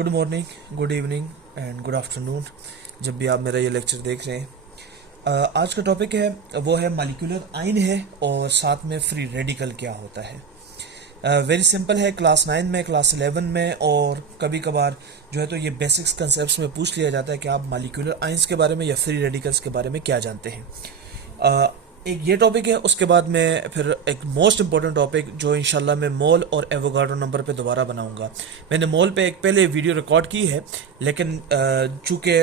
Good morning, good evening and good afternoon, जब भी आप मेरा ये लेक्चर देख रहे हैं। आज का टॉपिक है वो है मॉलिक्यूलर आयन है और साथ में फ्री रेडिकल क्या होता है। वेरी सिंपल है, क्लास 9 में, क्लास 11 में और कभी कभार जो है तो ये बेसिक्स कंसेप्ट्स में पूछ लिया जाता है कि आप मॉलिक्यूलर आयंस के बारे में या फ्री रेडिकल्स के बारे में क्या जानते हैं। एक ये टॉपिक है, उसके बाद मैं फिर एक मोस्ट इंपॉर्टेंट टॉपिक जो इंशाल्लाह मैं मोल और एवोगाड्रो नंबर पे दोबारा बनाऊंगा। मैंने मोल पे एक पहले वीडियो रिकॉर्ड की है, लेकिन चूँकि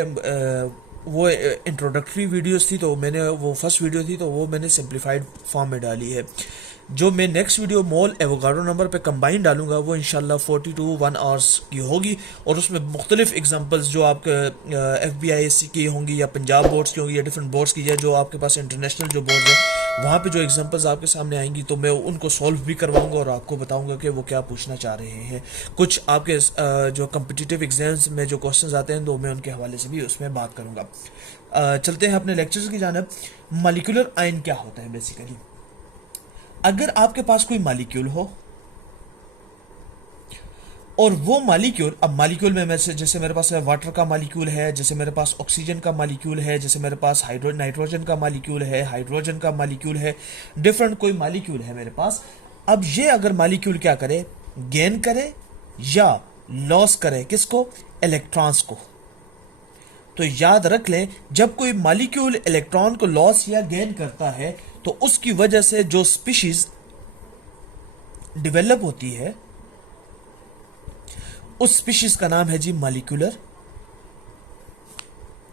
वो इंट्रोडक्टरी वीडियोस थी तो मैंने वो फर्स्ट वीडियो थी तो वो मैंने सिंप्लीफाइड फॉर्म में डाली है। जो मैं नेक्स्ट वीडियो मोल एवोगाड्रो नंबर पे कंबाइन डालूंगा वो इंशाल्लाह 40 to 1 आवर्स की होगी और उसमें मुख्तलिफ एग्जांपल्स जो आपके FBISC की होंगी या पंजाब बोर्ड्स की होंगी या डिफरेंट बोर्ड्स की, या जो आपके पास इंटरनेशनल जो बोर्ड है वहाँ पे जो एग्जांपल्स आपके सामने आएंगी तो मैं उनको सॉल्व भी करवाऊंगा और आपको बताऊंगा कि वो क्या पूछना चाह रहे हैं। कुछ आपके जो कम्पिटिटिव एग्जाम्स में जो क्वेश्चंस आते हैं तो मैं उनके हवाले से भी उसमें बात करूँगा। चलते हैं अपने लेक्चर्स की जानिब। मॉलिक्यूलर आयन क्या होता है बेसिकली? अगर आपके पास कोई मॉलिक्यूल हो और वो मॉलिक्यूल, अब मॉलिक्यूल में जैसे मेरे पास वाटर का मॉलिक्यूल है, जैसे मेरे पास ऑक्सीजन का मॉलिक्यूल है, जैसे मेरे पास नाइट्रोजन का मॉलिक्यूल है, हाइड्रोजन का मॉलिक्यूल है, डिफरेंट कोई मॉलिक्यूल है मेरे पास। अब ये अगर मॉलिक्यूल क्या करे, गेन करे या लॉस करे, किसको? इलेक्ट्रॉन्स को। तो याद रख लें, जब कोई मॉलिक्यूल इलेक्ट्रॉन को लॉस या गेन करता है तो उसकी वजह से जो स्पीशीज डेवलप होती है उस स्पीशीज का नाम है जी मॉलिक्यूलर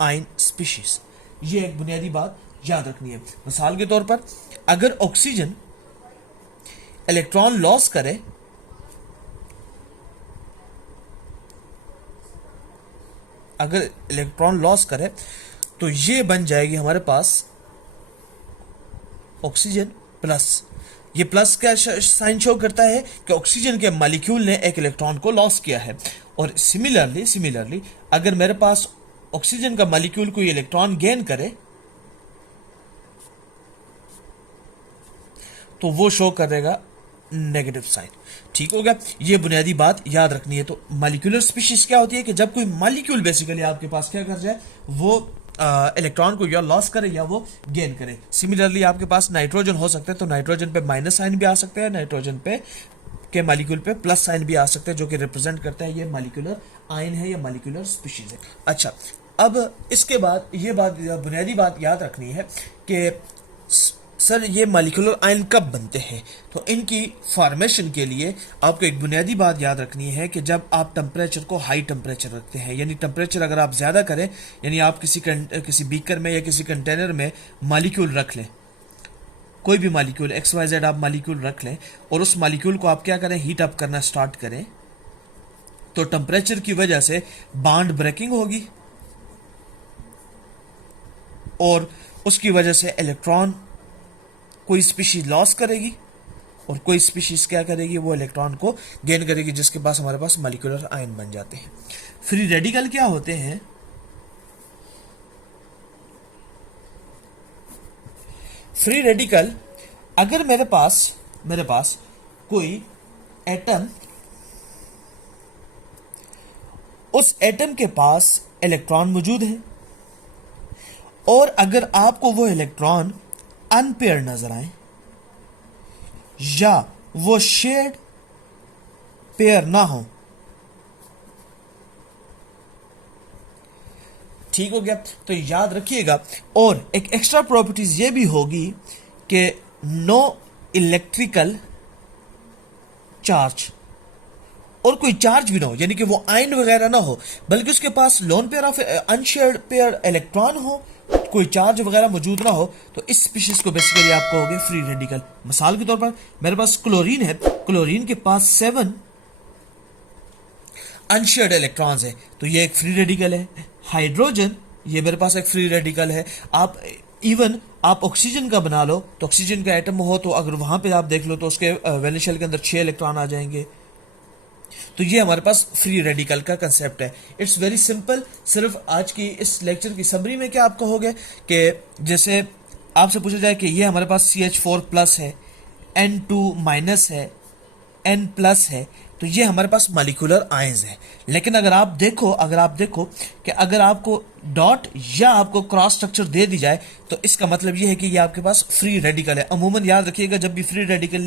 आयन स्पीशीज। ये एक बुनियादी बात याद रखनी है। मिसाल के तौर पर अगर ऑक्सीजन इलेक्ट्रॉन लॉस करे तो ये बन जाएगी हमारे पास ऑक्सीजन प्लस। ये प्लस का साइन शो करता है कि ऑक्सीजन के मॉलिक्यूल ने एक इलेक्ट्रॉन को लॉस किया है। और सिमिलरली अगर मेरे पास ऑक्सीजन का मॉलिक्यूल कोई इलेक्ट्रॉन गेन करे तो वो शो करेगा नेगेटिव साइन। ठीक हो गया, ये बुनियादी बात याद रखनी है। तो मॉलिक्यूलर स्पीशीज क्या होती है कि जब कोई मॉलिक्यूल बेसिकली आपके पास क्या कर जाए, वो इलेक्ट्रॉन को या लॉस करे या वो गेन करे। सिमिलरली आपके पास नाइट्रोजन हो सकता है तो नाइट्रोजन पे माइनस साइन भी आ सकता है, नाइट्रोजन पे के मॉलिक्यूल पे प्लस साइन भी आ सकता है, जो कि रिप्रेजेंट करता है ये मॉलिक्यूलर आयन है या मॉलिक्यूलर स्पीशीज है। अच्छा, अब इसके बाद ये बात, बुनियादी बात याद रखनी है कि सर ये मॉलिक्यूलर आयन कब बनते हैं। तो इनकी फॉर्मेशन के लिए आपको एक बुनियादी बात याद रखनी है कि जब आप टेम्परेचर को हाई टेम्परेचर रखते हैं, यानी टेम्परेचर अगर आप ज़्यादा करें, यानी आप किसी बीकर में या किसी कंटेनर में मॉलिक्यूल रख लें, कोई भी मॉलिक्यूल XYZ आप मॉलिक्यूल रख लें और उस मॉलिक्यूल को आप क्या करें, हीट अप करना स्टार्ट करें, तो टेम्परेचर की वजह से बॉन्ड ब्रेकिंग होगी और उसकी वजह से इलेक्ट्रॉन कोई स्पीशीज लॉस करेगी और कोई स्पीशीज क्या करेगी, वो इलेक्ट्रॉन को गेन करेगी, जिसके पास हमारे पास मॉलिक्यूलर आयन बन जाते हैं। फ्री रेडिकल क्या होते हैं? फ्री रेडिकल, अगर मेरे पास कोई एटम, उस एटम के पास इलेक्ट्रॉन मौजूद है और अगर आपको वो इलेक्ट्रॉन अनपेयर नजर आए या वो शेयर्ड पेयर ना हो, ठीक हो गया, तो याद रखिएगा। और एक एक्स्ट्रा प्रॉपर्टीज ये भी होगी कि नो इलेक्ट्रिकल चार्ज, और कोई चार्ज भी ना हो, यानी कि वो आयन वगैरह ना हो, बल्कि उसके पास lone pair of unshared pair electron हो, कोई चार्ज वगैरह मौजूद ना हो, तो इस स्पीशीज को बेसिकली आप कहोगे फ्री रेडिकल। मिसाल के तौर पर मेरे पास क्लोरीन है, क्लोरीन के पास 7 अनशेयर्ड इलेक्ट्रॉन्स है, तो ये एक फ्री रेडिकल है। हाइड्रोजन, ये मेरे पास एक फ्री रेडिकल है। आप ऑक्सीजन का बना लो, तो ऑक्सीजन का एटम हो तो अगर वहां पे आप देख लो तो उसके वैलेंस शेल के अंदर 6 इलेक्ट्रॉन आ जाएंगे। तो ये हमारे पास फ्री रेडिकल का कंसेप्ट है। It's very simple. सिर्फ आज की इस लेक्चर की समरी में क्या आप कहोगे कि जैसे आपसे पूछा जाए कि ये हमारे पास CH4 प्लस है, N2 माइनस है, N+ है, तो ये हमारे पास मॉलिक्यूलर आयंस है। लेकिन अगर आप देखो कि अगर आपको डॉट या आपको क्रॉस स्ट्रक्चर दे दी जाए, तो इसका मतलब ये है कि ये आपके पास फ्री रेडिकल है। अमूमन याद रखिएगा, जब भी फ्री रेडिकल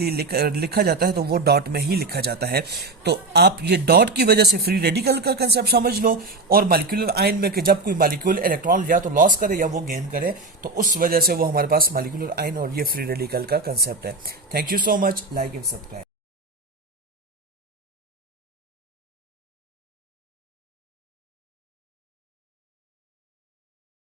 लिखा जाता है तो वो डॉट में ही लिखा जाता है। तो आप ये डॉट की वजह से फ्री रेडिकल का कंसेप्ट समझ लो, और मॉलिक्यूलर आयन में कि जब कोई मॉलिक्यूल इलेक्ट्रॉन या तो लॉस करे या वो गेन करे, तो उस वजह से वो हमारे पास मॉलिक्यूलर आयन और ये फ्री रेडिकल का कंसेप्ट है। Thank you so much, like and subscribe.